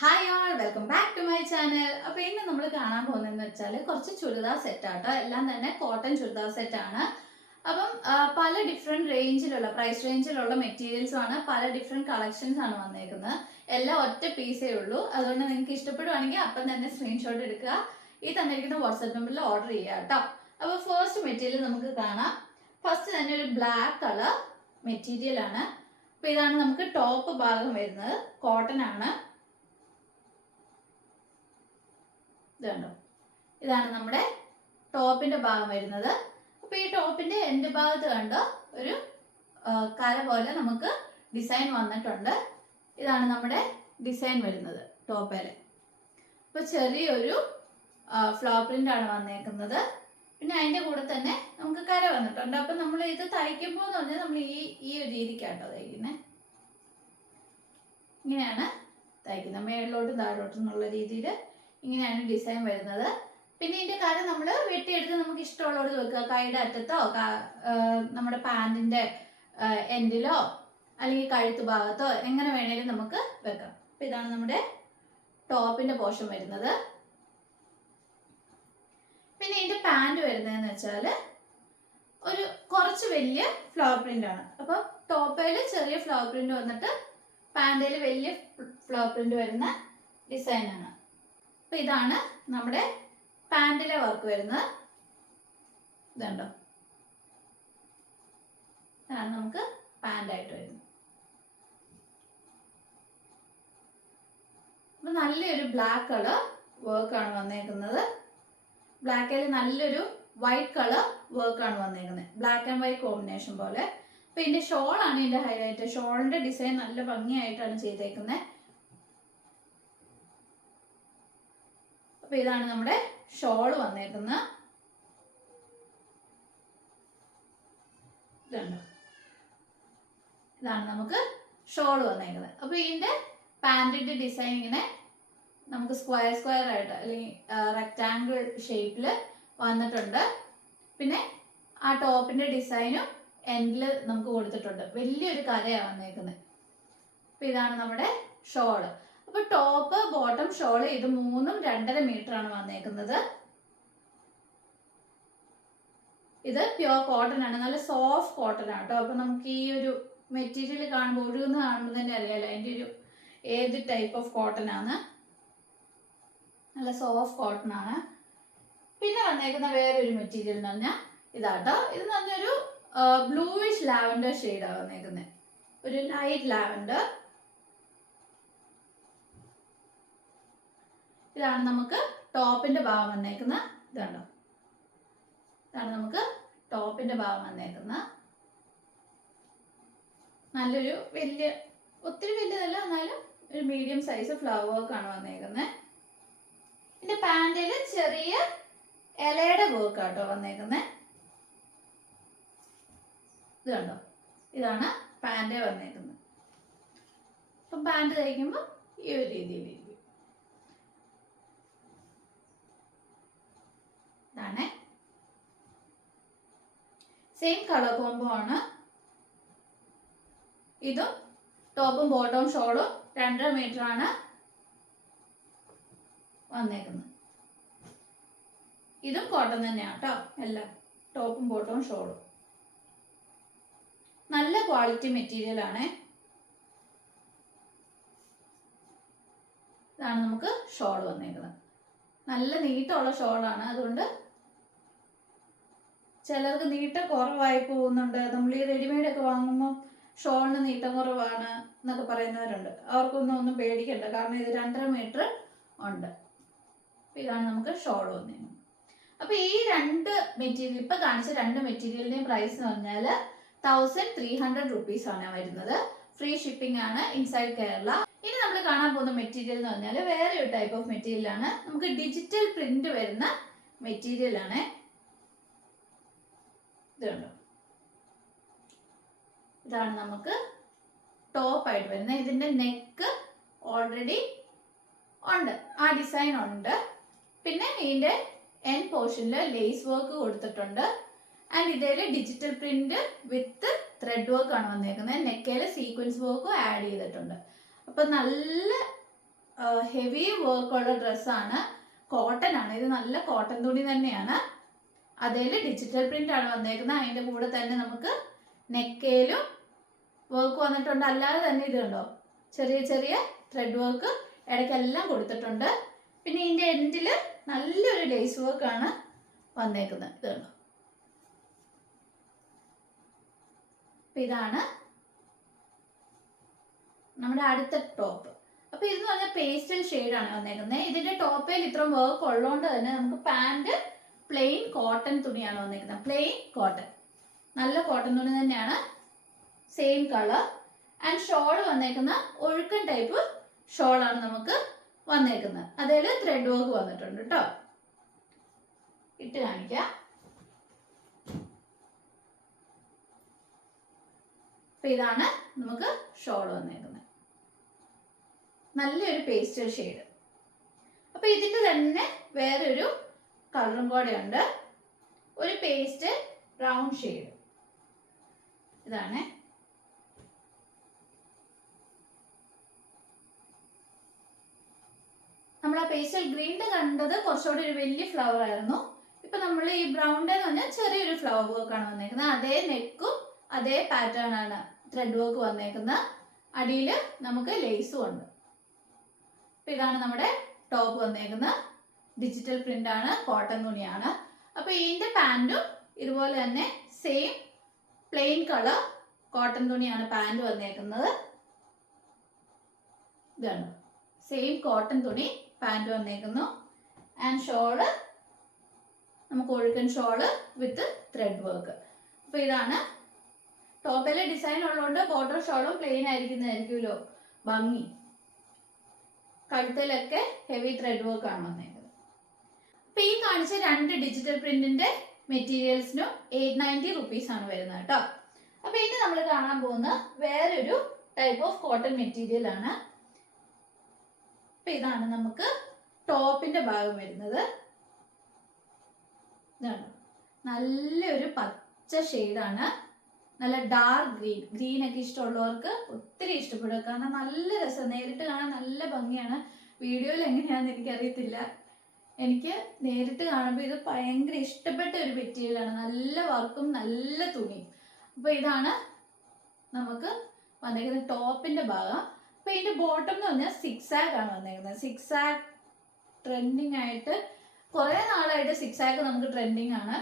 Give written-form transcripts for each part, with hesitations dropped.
Hi all, welcome back to my channel. അപ്പോൾ ഇന്ന് നമ്മൾ കാണാൻ പോകുന്നതെന്ന് വെച്ചാൽ കുറച്ച് ചുരിദാർ സെറ്റ് ആട്ടോ. എല്ലാം തന്നെ കോട്ടൺ ചുരിദാർ സെറ്റ് ആണ്. അപ്പം പല ഡിഫറെൻറ്റ് റേഞ്ചിലുള്ള പ്രൈസ് റേഞ്ചിലുള്ള മെറ്റീരിയൽസും ആണ്, പല ഡിഫറെൻറ്റ് കളക്ഷൻസ് ആണ് വന്നേക്കുന്നത്. എല്ലാം ഒറ്റ പീസേ ഉള്ളൂ. അതുകൊണ്ട് നിങ്ങൾക്ക് ഇഷ്ടപ്പെടുവാണെങ്കിൽ അപ്പം തന്നെ സ്ക്രീൻഷോട്ട് എടുക്കുക, ഈ തന്നിരിക്കുന്ന വാട്സാപ്പ് നമ്പറിൽ ഓർഡർ ചെയ്യുക കേട്ടോ. അപ്പോൾ ഫസ്റ്റ് മെറ്റീരിയൽ നമുക്ക് കാണാം. ഫസ്റ്റ് തന്നെ ഒരു ബ്ലാക്ക് കളർ മെറ്റീരിയൽ ആണ്. അപ്പോൾ ഇതാണ് നമുക്ക് ടോപ്പ് ഭാഗം വരുന്നത്, കോട്ടൺ ആണ്. ഇത് കണ്ടോ, ഇതാണ് നമ്മുടെ ടോപ്പിന്റെ ഭാഗം വരുന്നത്. അപ്പൊ ഈ ടോപ്പിന്റെ എൻഡ് ഭാഗത്ത് കണ്ടോ ഒരു കര പോലെ നമുക്ക് ഡിസൈൻ വന്നിട്ടുണ്ട്. ഇതാണ് നമ്മുടെ ഡിസൈൻ വരുന്നത് ടോപ്പില്. അപ്പൊ ചെറിയൊരു ഫ്ലവർ പ്രിന്റ് ആണ് വന്നേക്കുന്നത്. പിന്നെ അതിന്റെ കൂടെ തന്നെ നമുക്ക് കര വന്നിട്ടുണ്ട്. അപ്പൊ നമ്മൾ ഇത് തയ്ക്കുമ്പോൾ എന്ന് പറഞ്ഞാൽ നമ്മൾ ഈ ഒരു രീതിക്കാട്ടോ തയ്ക്കുന്നത്. ഇങ്ങനെയാണ് തയ്ക്കുന്നത്, മേളിലോട്ടും താഴോട്ടും എന്നുള്ള രീതിയിൽ ഇങ്ങനെയാണ് ഡിസൈൻ വരുന്നത്. പിന്നെ ഇതിന്റെ കാര്യം നമ്മൾ വെട്ടിയെടുത്ത് നമുക്ക് ഇഷ്ടമുള്ളത് വെക്കുക. കൈയുടെ അറ്റത്തോ നമ്മുടെ പാൻറ്റിന്റെ എൻഡിലോ അല്ലെങ്കിൽ കഴുത്ത് ഭാഗത്തോ എങ്ങനെ വേണേലും നമുക്ക് വെക്കാം. അപ്പൊ ഇതാണ് നമ്മുടെ ടോപ്പിന്റെ പോർഷൻ വരുന്നത്. പിന്നെ ഇതിന്റെ പാൻറ് വരുന്നതെന്ന് വെച്ചാൽ ഒരു കുറച്ച് വലിയ ഫ്ലവർ പ്രിന്റ് ആണ്. അപ്പൊ ടോപ്പിൽ ചെറിയ ഫ്ലവർ പ്രിന്റ് വന്നിട്ട് പാൻറ്റിൽ വലിയ ഫ്ലവർ പ്രിന്റ് വരുന്ന ഡിസൈനാണ്. അപ്പൊ ഇതാണ് നമ്മുടെ പാൻറ്റിലെ വർക്ക് വരുന്നത്. ഇതുണ്ടോ, ഇതാണ് നമുക്ക് പാൻറ്റായിട്ട് വരുന്നത്. അപ്പൊ നല്ലൊരു ബ്ലാക്ക് കളർ വർക്കാണ് വന്നേക്കുന്നത്. ബ്ലാക്കിൽ നല്ലൊരു വൈറ്റ് കളർ വർക്കാണ് വന്നേക്കുന്നത്, ബ്ലാക്ക് ആൻഡ് വൈറ്റ് കോമ്പിനേഷൻ പോലെ. അപ്പൊ ഇതിന്റെ ഷോളാണ് ഇതിന്റെ ഹൈലൈറ്റ്. ഷോളിന്റെ ഡിസൈൻ നല്ല ഭംഗിയായിട്ടാണ് ചെയ്തേക്കുന്നത്. അപ്പൊ ഇതാണ് നമ്മുടെ ഷോൾ വന്നേക്കുന്നത്. ഇതുണ്ട്, ഇതാണ് നമുക്ക് ഷോൾ വന്നേക്കുന്നത്. അപ്പൊ ഇതിന്റെ പാൻറ്റിന്റെ ഡിസൈൻ ഇങ്ങനെ നമുക്ക് സ്ക്വയർ ആയിട്ട് അല്ലെങ്കിൽ റെക്റ്റാങ്കിൾ ഷേപ്പിൽ വന്നിട്ടുണ്ട്. പിന്നെ ആ ടോപ്പിന്റെ ഡിസൈനും എൻഡിൽ നമുക്ക് കൊടുത്തിട്ടുണ്ട്. വലിയൊരു കരയാണ് വന്നേക്കുന്നത്. അപ്പൊ ഇതാണ് നമ്മുടെ ഷോള്. അപ്പൊ ടോപ്പ് ബോട്ടം ഷോള് ഇത് മൂന്നും 2.5 മീറ്റർ ആണ് വന്നേക്കുന്നത്. ഇത് പ്യുവർ കോട്ടൺ ആണ്, നല്ല സോഫ്റ്റ് കോട്ടൺ ആണ് കേട്ടോ. അപ്പൊ നമുക്ക് ഈ ഒരു മെറ്റീരിയൽ കാണുമ്പോൾ ഒഴുകുന്ന കാണുമ്പോൾ തന്നെ അറിയാലോ അതിന്റെ ഒരു ഏത് ടൈപ്പ് ഓഫ് കോട്ടൺ ആണ്. നല്ല സോഫ്റ്റ് കോട്ടൺ ആണ്. പിന്നെ വന്നേക്കുന്ന വേറൊരു മെറ്റീരിയൽ എന്ന് പറഞ്ഞാൽ ഇതാട്ടോ. ഇത് നല്ലൊരു ബ്ലൂയിഷ് ലാവൻഡർ ഷെയ്ഡാണ് വന്നേക്കുന്നത്, ഒരു ലൈറ്റ് ലാവൻഡർ. ഇതാണ് നമുക്ക് ടോപ്പിന്റെ ഭാഗം വന്നേക്കുന്ന. ഇതുണ്ടോ, ഇതാണ് നമുക്ക് ടോപ്പിന്റെ ഭാഗം വന്നേക്കുന്ന. നല്ലൊരു ഒത്തിരി വലിയതല്ല, എന്നാലും ഒരു മീഡിയം സൈസ് ഫ്ലവർ വർക്കാണ് വന്നേക്കുന്നത്. ഇതിന്റെ പാൻറ്റിൽ ചെറിയ ഇലയുടെ വർക്കാട്ടോ വന്നേക്കുന്നത്. ഇത് കണ്ടോ, ഇതാണ് പാൻറ് വന്നേക്കുന്നത്. അപ്പം പാൻറ് തയ്ക്കുമ്പോൾ ഈ ഒരു രീതിയിലിരിക്കും. ഇതാണ് സെയിം കളർ കോംബോ ആണ്. ഇതും ടോപ്പും ബോട്ടവും ഷോളും 2.5 മീറ്റർ ആണ് വന്നേക്കുന്നത്. ഇതും കോട്ടൺ തന്നെയാണ് കേട്ടോ. എല്ലാം ടോപ്പും ബോട്ടവും ഷോളും നല്ല ക്വാളിറ്റി മെറ്റീരിയൽ ആണ്. ഇതാണ് നമുക്ക് ഷോൾ വന്നേക്കുന്നത്. നല്ല നീട്ടമുള്ള ഷോളാണ്. അതുകൊണ്ട് ചിലർക്ക് നീട്ടം കുറവായി പോകുന്നുണ്ട്. നമ്മൾ ഈ റെഡിമെയ്ഡ് ഒക്കെ വാങ്ങുമ്പോൾ ഷോളിന് നീട്ടം കുറവാണ് എന്നൊക്കെ പറയുന്നവരുണ്ട്. അവർക്കൊന്നും പേടിക്കണ്ട, കാരണം ഇത് 2.5 മീറ്റർ ഉണ്ട്. ഇതാണ് നമുക്ക് ഷോൾ വന്നേക്കുന്നത്. അപ്പൊ ഈ രണ്ട് മെറ്റീരിയൽ, ഇപ്പൊ കാണിച്ച രണ്ട് മെറ്റീരിയലിന്റെയും പ്രൈസ് എന്ന് പറഞ്ഞാൽ 1300 റുപ്പീസ് ആണ് വരുന്നത്. ഫ്രീ ഷിപ്പിംഗ് ആണ് ഇൻസൈഡ് കേരള. ഇനി നമ്മൾ കാണാൻ പോകുന്ന മെറ്റീരിയൽ എന്ന് പറഞ്ഞാൽ വേറെ ഒരു ടൈപ്പ് ഓഫ് മെറ്റീരിയൽ ആണ്. നമുക്ക് ഡിജിറ്റൽ പ്രിന്റ് വരുന്ന മെറ്റീരിയൽ ആണ്. ഇത് കണ്ടോ, ഇതാണ് നമുക്ക് ടോപ്പ് ആയിട്ട് വരുന്നത്. ഇതിന്റെ നെക്ക് ഓൾറെഡി ഉണ്ട്, ആ ഡിസൈൻ ഉണ്ട്. പിന്നെ ഇതിന്റെ എൻ പോർഷനിൽ ലേസ് വർക്ക് കൊടുത്തിട്ടുണ്ട്. ആൻഡ് ഇതിൽ ഡിജിറ്റൽ പ്രിന്റ് വിത്ത് ത്രെഡ് വർക്ക് ആണ് വന്നേക്കുന്നത്. നെക്കയിൽ സീക്വൻസ് വർക്കും ആഡ് ചെയ്തിട്ടുണ്ട്. അപ്പൊ നല്ല ഹെവി വർക്കുള്ള ഡ്രസ്സാണ്, കോട്ടൺ ആണ്. ഇത് നല്ല കോട്ടൺ തുണി തന്നെയാണ്. അതിൽ ഡിജിറ്റൽ പ്രിന്റ് ആണ് വന്നേക്കുന്നത്. അതിൻ്റെ കൂടെ തന്നെ നമുക്ക് നെക്കയിലും വർക്ക് വന്നിട്ടുണ്ട്. അല്ലാതെ തന്നെ ഇത് കണ്ടോ, ചെറിയ ചെറിയ ത്രെഡ് വർക്ക് ഇടയ്ക്കെല്ലാം കൊടുത്തിട്ടുണ്ട്. പിന്നെ ഇതിൻ്റെ എൻഡിൽ നല്ലൊരു ലേസ് വർക്കാണ് വന്നേക്കുന്നത്. ഇത് കണ്ടോ. അപ്പം ഇതാണ് നമ്മുടെ അടുത്ത ടോപ്പ്. അപ്പോൾ ഇതെന്ന് പറഞ്ഞാൽ പേസ്റ്റൽ ഷെയ്ഡാണ് വന്നേക്കുന്നത്. ഇതിൻ്റെ ടോപ്പിൽ ഇത്രയും വർക്ക് ഉള്ളതുകൊണ്ട് തന്നെ നമുക്ക് പാൻറ് പ്ലെയിൻ കോട്ടൺ തുണിയാണ് വന്നേക്കുന്നത്. പ്ലെയിൻ കോട്ടൺ, നല്ല കോട്ടൺ തുണി തന്നെയാണ്, സെയിം കളർ. ആൻഡ് ഷോൾ വന്നേക്കുന്ന ഒഴുക്കൻ ടൈപ്പ് ഷോളാണ് നമുക്ക് വന്നേക്കുന്നത്. അതിൽ ത്രെഡ് വർക്ക് വന്നിട്ടുണ്ട് കേട്ടോ. ഇട്ട് കാണിക്കാം. അപ്പം ഇതാണ് നമുക്ക് ഷോൾ വന്നേക്കുന്നത്. നല്ലൊരു പേസ്റ്റൽ ഷെയ്ഡ്. അപ്പം ഇതിൻ്റെ തന്നെ വേറൊരു കളറും കൂടെ ഉണ്ട്, ഒരു പേസ്റ്റ് ബ്രൗൺ ഷെയ്ഡ്. ഇതാണ്. നമ്മൾ ആ പേസ്റ്റൽ ഗ്രീനിൻ്റെ കണ്ടത് കുറച്ചുകൂടി ഒരു വലിയ ഫ്ലവർ ആയിരുന്നു. ഇപ്പം നമ്മൾ ഈ ബ്രൗണിൻ്റെ എന്ന് പറഞ്ഞാൽ ചെറിയൊരു ഫ്ലവർ വർക്കാണ് വന്നേക്കുന്നത്. അതേ നെക്കും അതേ പാറ്റേൺ ആണ് ത്രെഡ് വർക്ക് വന്നേക്കുന്നത്. അടിയിൽ നമുക്ക് ലേസും ഉണ്ട്. അപ്പം ഇതാണ് നമ്മുടെ ടോപ്പ് വന്നേക്കുന്നത്. ഡിജിറ്റൽ പ്രിന്റ് ആണ്, കോട്ടൺ തുണിയാണ്. അപ്പോൾ ഇതിൻ്റെ പാൻറ്റും ഇതുപോലെ തന്നെ സെയിം പ്ലെയിൻ കളർ കോട്ടൺ തുണിയാണ് പാൻറ് വന്നേക്കുന്നത്. ഇതാണ് സെയിം കോട്ടൺ തുണി പാൻറ് വന്നേക്കുന്നു. ആൻഡ് ഷോള് നമുക്ക് ഒഴുക്കൻ ഷോള് വിത്ത് ത്രെഡ് വർക്ക്. അപ്പോൾ ഇതാണ് ടോപ്പിലെ ഡിസൈൻ ഉള്ളതുകൊണ്ട് ബോർഡർ ഷോളും പ്ലെയിൻ ആയിരിക്കുന്നതായിരിക്കുമല്ലോ ഭംഗി. കഴുത്തിലൊക്കെ ഹെവി ത്രെഡ് വർക്ക് ആണ് വന്നേക്കുന്നത്. അപ്പോൾ ഈ കാണിച്ച 2 ഡിജിറ്റൽ പ്രിന്റിന്റെ മെറ്റീരിയൽസിനും 890 റുപ്പീസ് ആണ് വരുന്നത് കേട്ടോ. അപ്പോൾ ഇനി നമ്മൾ കാണാൻ പോകുന്ന വേറൊരു ടൈപ്പ് ഓഫ് കോട്ടൺ മെറ്റീരിയൽ ആണ്. അപ്പോൾ ഇതാണ് നമുക്ക് ടോപ്പിന്റെ ഭാഗം വരുന്നത്. ഇതാണ് നല്ലൊരു പച്ച ഷെയ്ഡാണ്, നല്ല ഡാർക്ക് ഗ്രീൻ ഒക്കെ ഇഷ്ടമുള്ളവർക്ക് ഒത്തിരി ഇഷ്ടപ്പെടും. കാരണം നല്ല രസം, നേരിട്ട് കാണാൻ നല്ല ഭംഗിയാണ്. വീഡിയോയിൽ എങ്ങനെയാണെന്ന് എനിക്കറിയത്തില്ല, എനിക്ക് നേരിട്ട് കാണുമ്പോൾ ഇത് ഭയങ്കര ഇഷ്ടപ്പെട്ട ഒരു മെറ്റീരിയലാണ്. നല്ല വർക്കും നല്ല തുണിയും. അപ്പോൾ ഇതാണ് നമുക്ക് വന്നേക്കുന്ന ടോപ്പിന്റെ ഭാഗം. അപ്പോൾ ഇതിന്റെ ബോട്ടം എന്ന് പറഞ്ഞാൽ 6 ആഗ് ആണ് വന്നേക്കുന്നത്. 6 ആഗ് ട്രെൻഡിങ് ആയിട്ട് കുറേ നാളായിട്ട് 6 ആഗ് നമുക്ക് ട്രെൻഡിങ് ആണ്.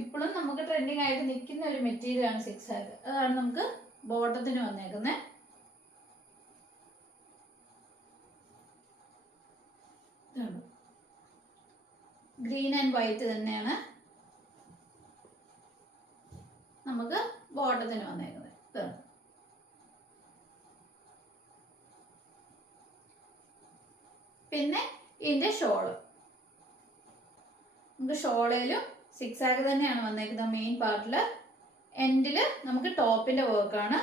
ഇപ്പോഴും നമുക്ക് ട്രെൻഡിങ് ആയിട്ട് നിൽക്കുന്ന ഒരു മെറ്റീരിയൽ ആണ് 6 ആഗ്. അതാണ് നമുക്ക് ബോട്ടത്തിന് വന്നേക്കുന്നത്. ഗ്രീൻ ആൻഡ് വൈറ്റ് തന്നെയാണ് നമുക്ക് ബോട്ടത്തിന് വന്നേക്കുന്നത്. ഇതാണ്. പിന്നെ ഇതിന്റെ ഷോള്, നമുക്ക് ഷോളയിലും 6 ആഗ് തന്നെയാണ് വന്നേക്കുന്നത്. മെയിൻ പാർട്ടിൽ എൻഡിൽ നമുക്ക് ടോപ്പിന്റെ വർക്കാണ്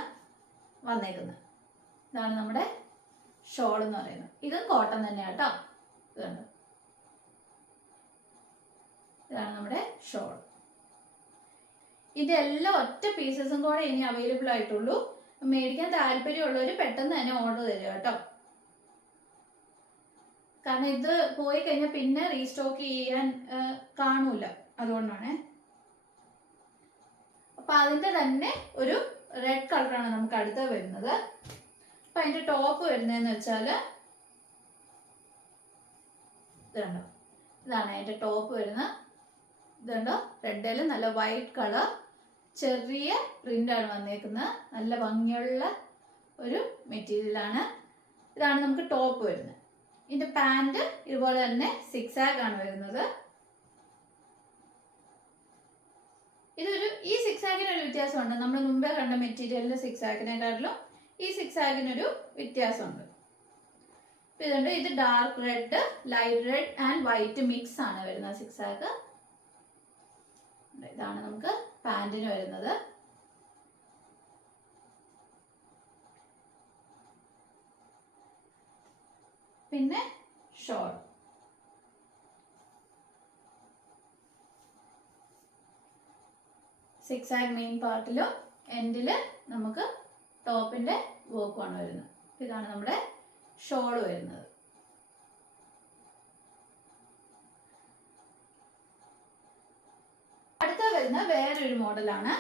വന്നേക്കുന്നത്. ഇതാണ് നമ്മുടെ ഷോൾ എന്ന് പറയുന്നത്. ഇതും കോട്ടൺ തന്നെയാണ് കേട്ടോ. ഇതുണ്ട്, ഇതാണ് നമ്മുടെ ഷോൾ. ഇതെല്ലാം ഒറ്റ പീസസും കൂടെ ഇനി അവൈലബിൾ ആയിട്ടുള്ളൂ. മേടിക്കാൻ താല്പര്യമുള്ളവർ പെട്ടെന്ന് തന്നെ ഓർഡർ തരിക കേട്ടോ. കാരണം ഇത് പോയി കഴിഞ്ഞാൽ പിന്നെ റീസ്റ്റോക്ക് ചെയ്യാൻ കാണൂല, അതുകൊണ്ടാണ്. അപ്പൊ അതിന്റെ തന്നെ ഒരു റെഡ് കളറാണ് നമുക്ക് അടുത്ത് വരുന്നത്. അപ്പൊ അതിന്റെ ടോപ്പ് വരുന്നതെന്ന് വെച്ചാല് ഇതുണ്ടോ, ഇതാണ് അതിന്റെ ടോപ്പ് വരുന്നത്. ഇതുണ്ടോ, റെഡില് നല്ല വൈറ്റ് കളർ ചെറിയ പ്രിന്റ് ആണ് വന്നേക്കുന്നത്. നല്ല ഭംഗിയുള്ള ഒരു മെറ്റീരിയലാണ്. ഇതാണ് നമുക്ക് ടോപ്പ് വരുന്നത്. ഇതിന്റെ പാൻറ് ഇതുപോലെ തന്നെ 6 ആഗ് ആണ് വരുന്നത്. ഈ 6 ആഗിനൊരു വ്യത്യാസമുണ്ട്. നമ്മൾ മുമ്പേ കണ്ട മെറ്റീരിയലിന്റെ 6 ആഗിനെക്കാട്ടിലും ഈ 6 ആഗിനൊരു വ്യത്യാസമുണ്ട്. ഇതുണ്ട്, ഇത് dark red, light red and white mix ആണ് വരുന്നത് 6 ആഗ്. ഇതാണ് നമുക്ക് പാൻറിന് വരുന്നത്. പിന്നെ ഷോൾ, സിക്സ് ആഗ് മെയിൻ പാർട്ടിലും എൻഡിൽ നമുക്ക് ടോപ്പിന്റെ വർക്കുമാണ് വരുന്നത്. ഇതാണ് നമ്മുടെ ഷോൾ വരുന്നത്. വരുന്ന വേറൊരു മോഡലാണ്.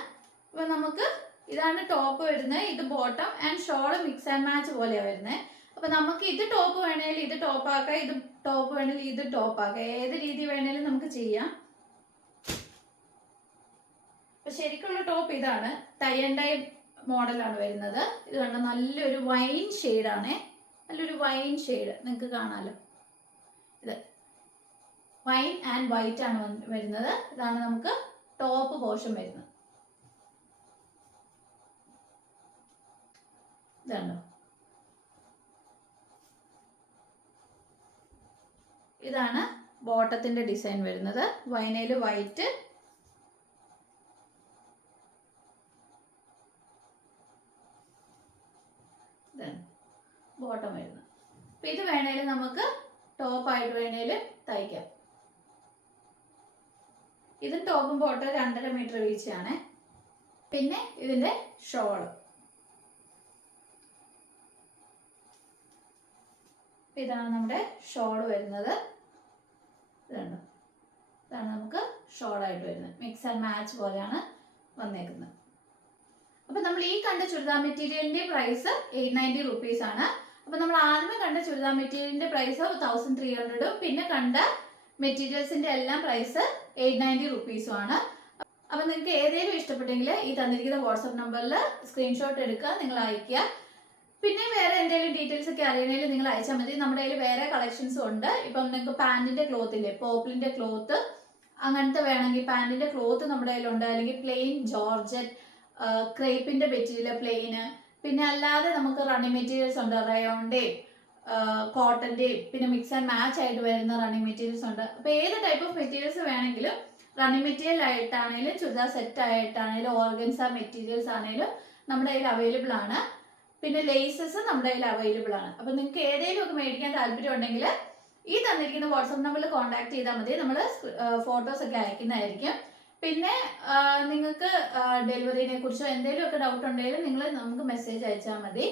അപ്പോൾ നമുക്ക് ഇതാണ് ടോപ്പ് വരുന്നത്, ഇത് bottom and shawl mix and match പോലെയാണ് വരുന്നത്. അപ്പോൾ നമുക്ക് ഇത് ടോപ്പ് വേണമെങ്കിൽ ഇത് ടോപ്പ് ആക്കാം, ഇത് ടോപ്പ് വേണമെങ്കിൽ ഇത് ടോപ്പ് ആക്കാം, ഏത് രീതി വേണമെങ്കിലും നമുക്ക് ചെയ്യാം. അപ്പോൾ ശരിക്കുള്ള ടോപ്പ് ഇതാണ്, ടൈ ആൻഡ് ഡൈ മോഡലാണ് വരുന്നത്. ഇത് കണ്ട നല്ലൊരു വൈൻ ഷെയ്ഡാണേ, നല്ലൊരു വൈൻ ഷെയ്ഡ് നിങ്ങൾക്ക് കാണാമല്ലോ. ഇത് വൈൻ ആൻഡ് വൈറ്റ് ആണ് വരുന്നത്. ഇതാണ് നമുക്ക് ടോപ്പ് പോർഷൻ വരുന്നത്. ഇതാണോ, ഇതാണ് ബോട്ടത്തിന്റെ ഡിസൈൻ വരുന്നത്. വൈനയിൽ വൈറ്റ്, ഇതാണ് ബോട്ടം വരുന്നത്. അപ്പൊ ഇത് വേണേലും നമുക്ക് ടോപ്പായിട്ട് വേണേലും തയ്ക്കാം. ഇതും ടോപ്പും ബോട്ടം 2.5 മീറ്റർ വീതിയാണ്. പിന്നെ ഇതിന്റെ ഷോള്, ഇതാണ് നമ്മുടെ ഷോള് വരുന്നത്. ഇതാണ് നമുക്ക് ഷോളായിട്ട് വരുന്നത്. മിക്സ് ആൻഡ് മാച്ച് പോലെയാണ് വന്നേക്കുന്നത്. അപ്പൊ നമ്മൾ ഈ കണ്ട ചുരിദാർ മെറ്റീരിയലിന്റെ പ്രൈസ് 890 റുപ്പീസ് ആണ്. അപ്പൊ നമ്മൾ ആദ്യമേ കണ്ട ചുരിദാർ മെറ്റീരിയലിന്റെ പ്രൈസ് 1300, പിന്നെ കണ്ട മെറ്റീരിയൽസിന്റെ എല്ലാം പ്രൈസ് 890 റുപ്പീസും ആണ്. അപ്പൊ നിങ്ങൾക്ക് ഏതെങ്കിലും ഇഷ്ടപ്പെട്ടെങ്കിൽ ഈ തന്നിരിക്കുന്ന വാട്സ്ആപ്പ് നമ്പറിൽ സ്ക്രീൻഷോട്ട് എടുക്കുക, നിങ്ങൾ അയക്കുക. പിന്നെ വേറെ എന്തെങ്കിലും ഡീറ്റെയിൽസ് ഒക്കെ അറിയണമെങ്കിൽ നിങ്ങൾ അയച്ചാൽ മതി. നമ്മുടെ കയ്യിൽ വേറെ കളക്ഷൻസും ഉണ്ട്. ഇപ്പം നിങ്ങൾക്ക് പാന്റിന്റെ ക്ലോത്ത് ഇല്ലേ, പോപ്പിളിന്റെ ക്ലോത്ത്, അങ്ങനത്തെ വേണമെങ്കിൽ പാന്റിന്റെ ക്ലോത്ത് നമ്മുടെ കയ്യിലുണ്ട്. അല്ലെങ്കിൽ പ്ലെയിൻ ജോർജറ്റ്, ക്രേപ്പിന്റെ മെറ്റീരിയൽ പ്ലെയിന്, പിന്നെ അല്ലാതെ നമുക്ക് റണ്ണിങ് മെറ്റീരിയൽസ് ഉണ്ട്, റയോണിന്റെ, കോട്ടന്റെ, പിന്നെ മിക്സ് ആൻഡ് മാച്ച് ആയിട്ട് വരുന്ന റണ്ണിങ് മെറ്റീരിയൽസ് ഉണ്ട്. അപ്പോൾ ഏത് ടൈപ്പ് ഓഫ് മെറ്റീരിയൽസ് വേണമെങ്കിലും, റണ്ണിങ് മെറ്റീരിയൽ ആയിട്ടാണെങ്കിലും ചുരിദാർ സെറ്റ് ആയിട്ടാണെങ്കിലും ഓർഗൻസ മെറ്റീരിയൽസ് ആണെങ്കിലും നമ്മുടെ കയ്യിൽ അവൈലബിൾ ആണ്. പിന്നെ ലേസസ് നമ്മുടെ കയ്യിൽ അവൈലബിൾ ആണ്. അപ്പോൾ നിങ്ങൾക്ക് ഏതെങ്കിലും ഒക്കെ മേടിക്കാൻ താല്പര്യം ഉണ്ടെങ്കിൽ ഈ തന്നിരിക്കുന്ന വാട്സ്ആപ്പ് നമ്പറിൽ കോൺടാക്ട് ചെയ്താൽ മതി. നമ്മൾ ഫോട്ടോസ് ഒക്കെ അയക്കുന്നതായിരിക്കും. പിന്നെ നിങ്ങൾക്ക് ഡെലിവറിനെ കുറിച്ചോ എന്തെങ്കിലും ഒക്കെ ഡൗട്ട് ഉണ്ടെങ്കിൽ നിങ്ങൾ നമുക്ക് മെസ്സേജ് അയച്ചാൽ മതി.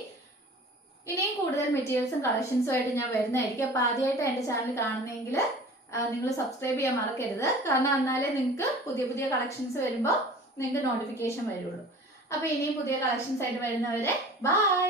ഇനിയും കൂടുതൽ മെറ്റീരിയൽസും കളക്ഷൻസും ആയിട്ട് ഞാൻ വരുന്നതായിരിക്കും. അപ്പോൾ ആദ്യമായിട്ട് എൻ്റെ ചാനൽ കാണുന്നതെങ്കിൽ നിങ്ങൾ സബ്സ്ക്രൈബ് ചെയ്യാൻ മറക്കരുത്. കാരണം എന്നാലേ നിങ്ങൾക്ക് പുതിയ പുതിയ കളക്ഷൻസ് വരുമ്പോൾ നിങ്ങൾക്ക് നോട്ടിഫിക്കേഷൻ വരുള്ളൂ. അപ്പോൾ ഇനിയും പുതിയ കളക്ഷൻസ് ആയിട്ട് വരുന്നവരെ ബൈ.